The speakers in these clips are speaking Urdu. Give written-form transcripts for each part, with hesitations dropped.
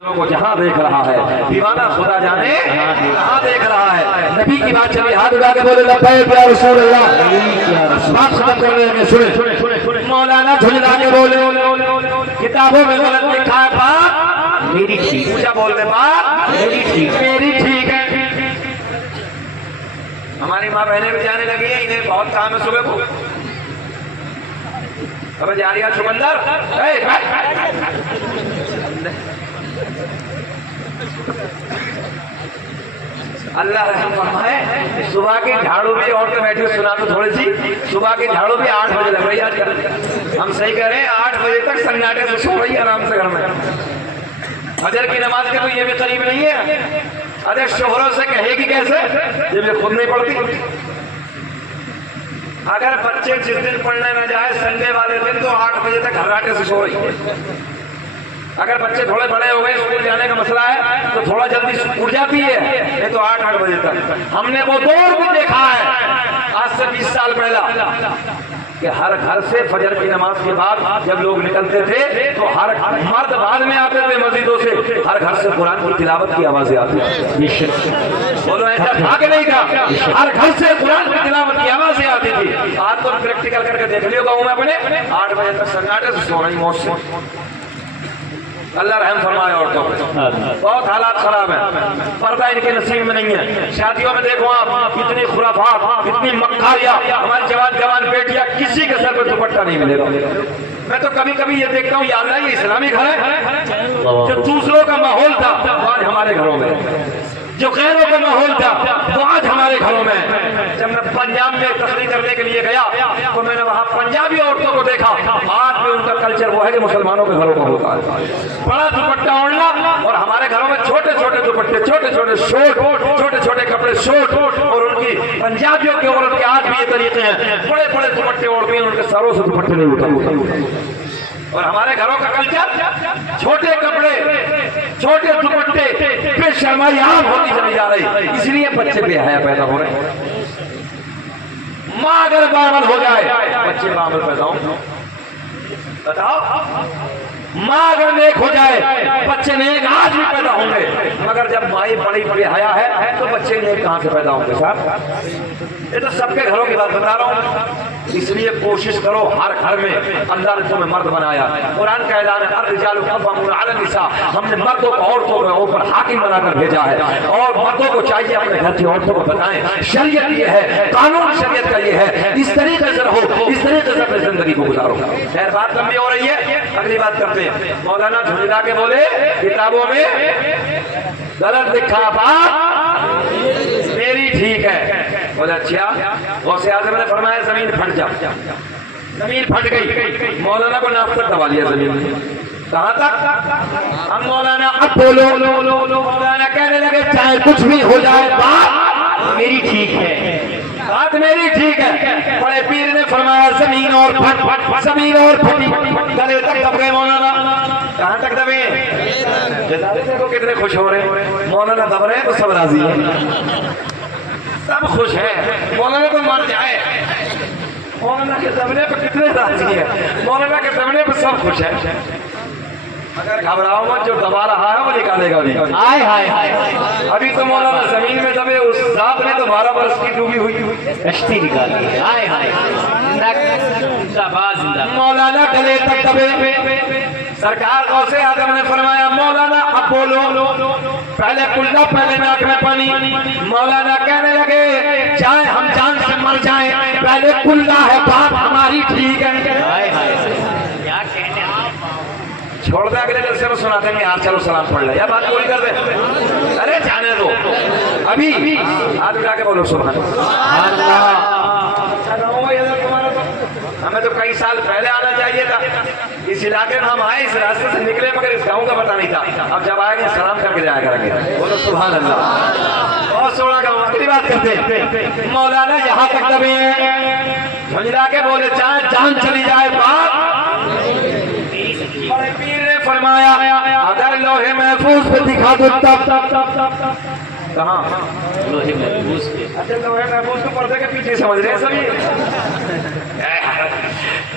کو جہاں دیکھ رہا ہے دیوانہ خدا جانے کہاں دیکھ رہا ہے. نبی کی بات چلی, ہاتھ اٹھا کے بولے لبیک یا رسول اللہ. بات ختم کرنے میں سنیں مولانا جھنجھلا کے بولے کتابوں میں غلط لکھا ہے بات میری ٹھیک. اونچا بول دے بات میری ٹھیک ہے. ہماری ماں بہنیں بھی جانے لگی ہیں, انہیں بہت کام ہے صبح کو. اب جا رہی ہے چکندر اللہ رحم فرمائے. صبح کی جھاڑو بھی عورتیں بیٹھی ہوئی سنا تو تھوڑی سی. صبح کی جھاڑو بھی 8 بجے لگ رہی ہے آج کل. ہم صحیح کہہ رہے ہیں 8 بجے تک سناٹے سے سو رہی ہے آرام سے گھر میں. فجر کی نماز کے تو یہ بھی قریب نہیں ہے. ارے شوہروں سے کہے گی کیسے جب یہ خود نہیں پڑھتی. اگر بچے جس دن پڑھنے نہ جائے سنڈے والے دن تو 8 بجے تک گھراٹے سے سو رہی ہے. اگر بچے تھوڑے بڑے ہو گئے اسکول جانے کا مسئلہ ہے تو تھوڑا جلدی اٹھ جاتی ہے, یہ تو 8 بجے تک. ہم نے وہ دور بھی دیکھا ہے آج سے 20 سال پہلا کہ ہر گھر سے فجر کی نماز کے بعد جب لوگ نکلتے تھے تو ہر مرد بعد میں آتے تھے مسجدوں سے, ہر گھر سے قرآن کی تلاوت کی آوازیں آتی تھی. بولو ایسا تھا کہ نہیں تھا؟ ہر گھر سے قرآن کی تلاوت کی آوازیں آتی تھی. آج تو پریکٹیکل کر کے دیکھ لیو گا میں اپنے 8 بجے تک سناٹے سے سو رہی موت سے. اللہ رحم فرمائے. عورتوں پہ بہت حالات خراب ہیں, پردہ ان کے نصیب میں نہیں ہے. شادیوں میں دیکھو آپ کتنی خرافات, کتنی مکاریاں. ہماری جوان بیٹیاں کسی کے سر پہ دوپٹہ نہیں ملے گا. میں تو کبھی کبھی یہ دیکھتا ہوں یا اللہ یہ اسلامی گھر ہے. جو دوسروں کا ماحول تھا وہ آج ہمارے گھروں میں, جو غیروں کا ماحول تھا وہ آج ہمارے گھروں میں. جب میں پنجاب میں تقریر کرنے کے لیے گیا تو میں نے وہاں پنجابی عورتوں کو دیکھا. آج بھی ان کا کلچر وہ ہے جو مسلمانوں کے گھروں میں ہوتا ہے, بڑا دوپٹہ اوڑھنا. اور ہمارے گھروں میں چھوٹے چھوٹے دوپٹے, چھوٹے چھوٹے شورٹ, چھوٹے چھوٹے کپڑے شورٹ. اور ان کی پنجابیوں کی عورت کے آج بھی یہ طریقے ہیں, بڑے بڑے دوپٹے اوڑھتی ہیں, ان کے سروں سے دوپٹے نہیں اٹھتے. اور ہمارے گھروں کا کلچر چھوٹے کپڑے, چھوٹے دوپٹے, بے شرمائی عام ہوتی چلی جا رہی. اس لیے بچے بے حیا پیدا ہو رہے ہیں. ماں اگر باعمل ہو جائے بچے باعمل پیدا ہوں. بتاؤ, ماں اگر نیک ہو جائے بچے نیک آج بھی پیدا ہوں گے. مگر جب مائی بڑی بے حیا ہے تو بچے نیک کہاں سے پیدا ہوں گے صاحب؟ یہ تو سب کے گھروں کی بات بتا رہا ہوں. اس لیے کوشش کرو ہر گھر میں اللہ نے تمہیں مرد بنایا. قرآن کا اعلان ہے الرجال قوامون علی النساء. ہم نے مردوں کو عورتوں کے اوپر حاکم بنا کر بھیجا ہے, اور مردوں کو چاہیے اپنے گھر کی عورتوں کو بتائیں شریعت یہ ہے, قانون شریعت کا یہ ہے, اس طریقے سے رہو, اس طریقے سے اپنی زندگی کو گزارو. خیر بات لمبی ہو رہی ہے, اگلی بات کرتے ہیں. مولانا جھنجھلا کے بولے کتابوں میں غلط لکھا بات میری ٹھیک ہے. بولے اچھا, غوث اعظم نے فرمایا زمین پھٹ جا. زمین پھٹ گئی, مولانا کو ناف تک دبا لیا زمین میں. کہاں تک؟ ہم مولانا اب بولو. مولانا کہنے لگے چاہے کچھ بھی ہو جائے بات میری ٹھیک ہے, بات میری ٹھیک ہے. بڑے پیر نے فرمایا زمین اور پھٹ, زمین اور پھٹی, گلے تک دب گئے مولانا. کہاں تک دبے؟ دیکھو کتنے خوش ہو رہے ہیں. مولانا دب رہے ہیں تو سب راضی ہیں, سب خوش ہیں. مولانا تو مر جائے, مولانا کے دبنے پہ کتنے راضی ہیں. مولانا کے دبنے پہ سب خوش ہیں. اگر گھبراؤ مت, جو دبا رہا ہے وہ نکالے گا بھی. ہائے ہائے ہائے, ابھی تو مولانا زمین میں دبے, اس ذات نے تو 12 برس کی ڈوبی ہوئی کشتی نکالی ہے. ہائے ہائے, مولانا گلے تک دبے. سرکار غوث اعظم نے فرمایا مولانا اب بولو. پہلے کلّا, پہلے ناک میں پانی. مولانا کہنے لگے چاہے ہم جان سے مر جائیں پہلے کلّا ہے بات ہماری ٹھیک ہے. چھوڑ دے, اگلے جلسے میں سنا دیں گے یار, چلو سلام پڑھ لے, یا بات پوری کر دیں. ارے جانے دو, ابھی ہاتھ اٹھا کے بولو سبحان اللہ. ہمیں تو کئی سال پہلے آنا چاہیے تھا. اس علاقے میں ہم آئے, اس راستے سے نکلے, مگر اس گاؤں کا پتہ نہیں تھا. اب جب آئے گے سلام کر کے جایا کریں گے. بولو سبحان اللہ. بہت سوڑا گاؤں. اگلی بات کرتے ہیں. مولانا یہاں تک دبے ہیں, جھنجھلا کے بولے چاہے جان چلی جائے بات. بڑے پیر نے فرمایا اگر لوہے محفوظ پہ دکھا دو تب کہاں؟ لوہے محفوظ کے. اچھا لوہے محفوظ کو پردے کے پیچھے سمجھ رہے ہیں سبھی.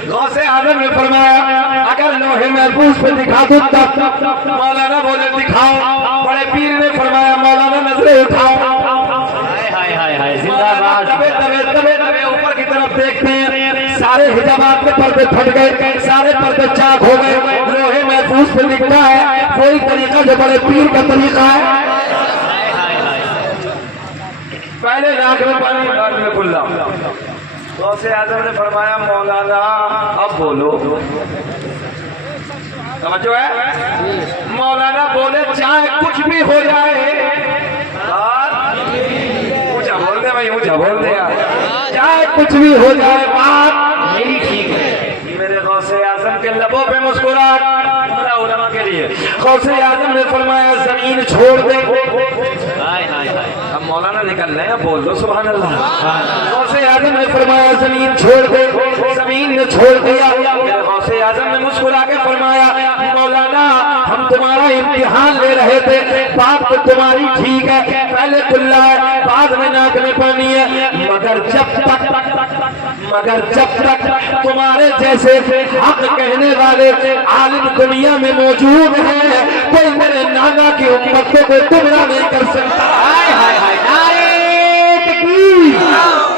غوث اعظم نے فرمایا اگر لوہے محفوظ پہ دکھا دوں تب. مولانا بولے دکھاؤ. بڑے پیر نے فرمایا مولانا نظریں اٹھاؤ. زندہ باد. دبے اوپر کی طرف دیکھتے ہیں سارے حجابات کے پردے پھٹ گئے, سارے پردے چاک ہو گئے. لوہے محفوظ پہ دکھتا ہے کوئی طریقہ جو بڑے پیر کا طریقہ ہے. پہلے ناک میں پانی بعد میں کھلا. غوث اعظم نے فرمایا مولانا اب بولو. سمجھو ہے مولانا بولے چاہے کچھ بھی ہو جائے. اونچا بول دے بھائی, اونچا بول دے. چاہے کچھ بھی ہو جائے بات میری ٹھیک ہے. میرے غوث اعظم کے لبوں پہ مسکراہٹ علماء کے لیے. غوث اعظم نے فرمایا زمین چھوڑ دے. اب مولانا نکل رہے ہیں بول دو سبحان اللہ. غوث اعظم نے فرمایا زمین چھوڑ دے. زمین نے چھوڑ دیا. غوث اعظم نے مسکرا کے فرمایا مولانا ہم تمہارا امتحان لے رہے تھے. بات تو تمہاری ٹھیک ہے, پہلے کھلا ہے بعد میں ناک میں پانی ہے, مگر جب تک تمہارے جیسے حق کہنے والے عالم دنیا میں موجود ہیں کوئی میرے نانا کی امتوں کو گمراہ نہیں کر سکتا. نعرے تکبیر,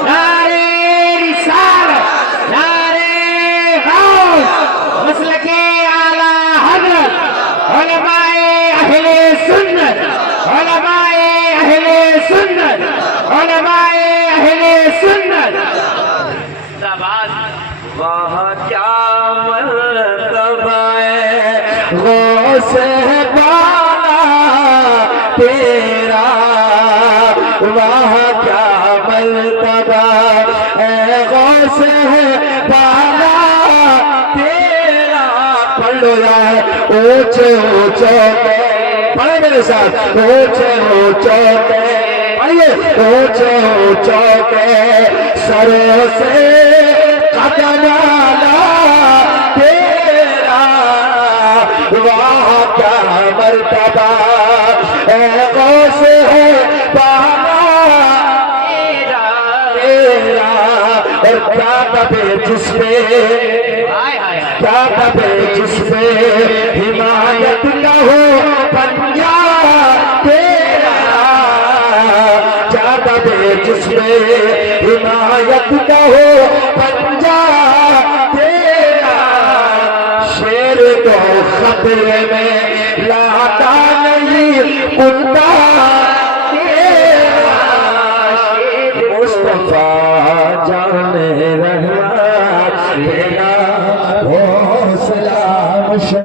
نعرے رسالت, نعرے غوث, مسلک اعلی حضرت, علماء اہل سنت, علماء اہل سنت, علماء اہل سنت. وہاں کیا مرتبہ ہے غوث بالا تیرا, وہاں کیا مرتبہ ہے غوث بالا تیرا. پڑھ لو یار اونچے اونچے پڑھے میرے ساتھ اونچے اونچے پڑھیے اونچے اونچے سروں سے قدم آلا تیرا, وہاں کیا مرتبہ اے غوث ہے بالا تیرا. اور کیا دبے جس پہ, کیا دبے جس پہ حمایت کا ہو پنجا تیرا, کیا دبے جس پہ حمایت کا ہو پنجا تیرا. شیر کو خطرے میں لاتا نہیں